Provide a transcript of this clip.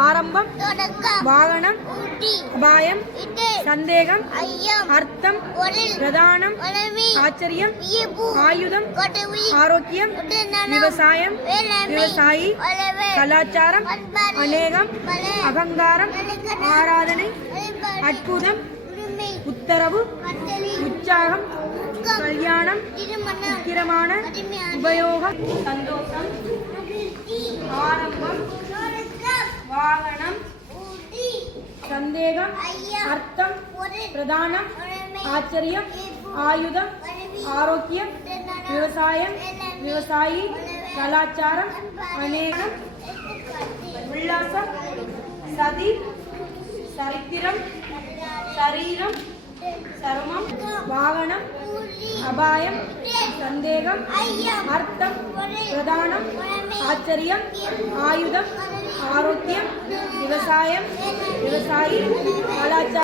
ஆரம்பம் வாகனம் அபாயம் சந்தேகம் அர்த்தம் பிரதானம் ஆச்சரியம் ஆயுதம் ஆரோக்கியம் விவசாயம் விவசாயி கலாச்சாரம் அநேகம் அகங்காரம் ஆராதனை அற்புதம் உத்தரவு உற்சாகம் கல்யாணம் உக்கிரமான உபயோகம் சந்தோஷம் ஆரம்பம் வாகனம் சந்தேகம் அர்த்தம் பிரதானம் ஆச்சரியம் ஆயுதம் ஆரோக்கியம் விவசாயம் விவசாயி கலாச்சாரம் அநேகம் உல்லாசம் சதி சரித்திரம் சரீரம் சருமம் வாகனம் அபாயம் சந்தேகம் அர்த்தம் பிரதானம் ஆச்சரியம் ஆயுதம் ஆரோக்கியம் விவசாயம் விவசாயி கலாச்சாரம்